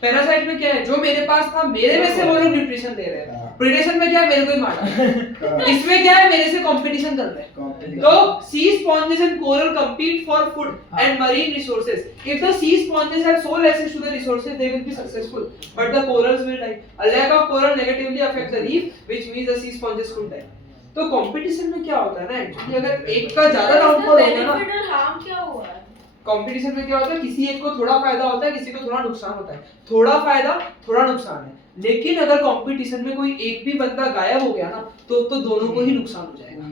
पैरासाइट में क्या है? जो मेरे पास था, मेरे में से वो लोग न्यूट्रिशन ले रहे हैं। प्रिडेशन में क्या है? मेरे को ही मारना। इसमें क्या है? मेरे से कंपटीशन कर रहे हैं। तो sea sponges and coral compete for food and marine resources. If the sea sponges have sole access to the resources, they will be successful, but the corals will die. A lack of coral negatively affects the reef, which means the sea sponges could die. तो competition में क्या होता है ना, actually अगर एक का ज्यादा डाउनफॉल होगा ना, बेनिफिट और हार्म क्या हुआ है? कंपटीशन में क्या होता है? किसी एक को थोड़ा फायदा होता है, किसी को थोड़ा नुकसान होता है, थोड़ा फायदा थोड़ा नुकसान है। लेकिन अगर कंपटीशन में कोई एक भी बंदा गायब हो गया ना, तो दोनों को ही नुकसान हो जाएगा।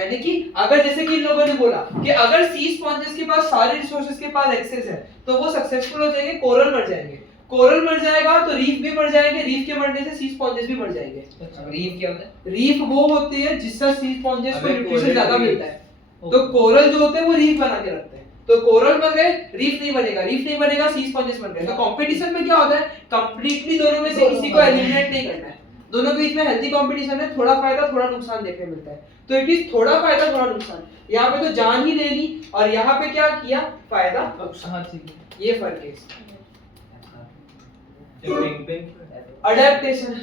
यानी कि अगर जैसे कि इन लोगों ने बोला कि अगर सी स्पॉन्जेस के पास सारे रिसोर्सेज के पास एक्सेस है, तो वो सक्सेसफुल हो जाएंगे, कोरल मर जाएंगे, कोरल मर जाएगा तो रीफ भी मर जाएंगे, रीफ के मरने से सी स्पॉन्जेस भी मर जाएंगे। रीफ क्या होता है? रीफ वो होती है जिससे सी स्पॉन्जेस को अबे, न्यूट्रिशन कोरल ज्यादा रीफ। मिलता है। तो कोरल जो होते हैं वो रीफ बना के रखते हैं। तो कोरल मर गए, रीफ नहीं बनेगा, सी स्पॉन्जेस मर गए। तो कंपटीशन में क्या होता है? कंप्लीटली दोनों में से किसी को एलिमिनेट नहीं करना है, दोनों के बीच में हेल्दी कंपटीशन है, थोड़ा फायदा थोड़ा नुकसान देखने मिलता है। तो इट इज थोड़ा फायदा थोड़ा नुकसान। यहाँ पे तो जान ही ले ली, और यहाँ पे क्या किया? फायदा हाँ ठीक है। ये फर्क है। अडेप्टेशन।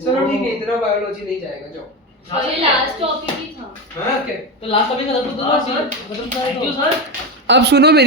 चलो ठीक है, इतना बायोलॉजी नहीं जाएगा, जाओ। ये लास्ट टॉपिक ही था। हाँ, okay। तो लास्ट टॉपिक खत्म कर दो हाँ, सर। खत्म कर थैंक दो यू सर। अब सुनो मेरी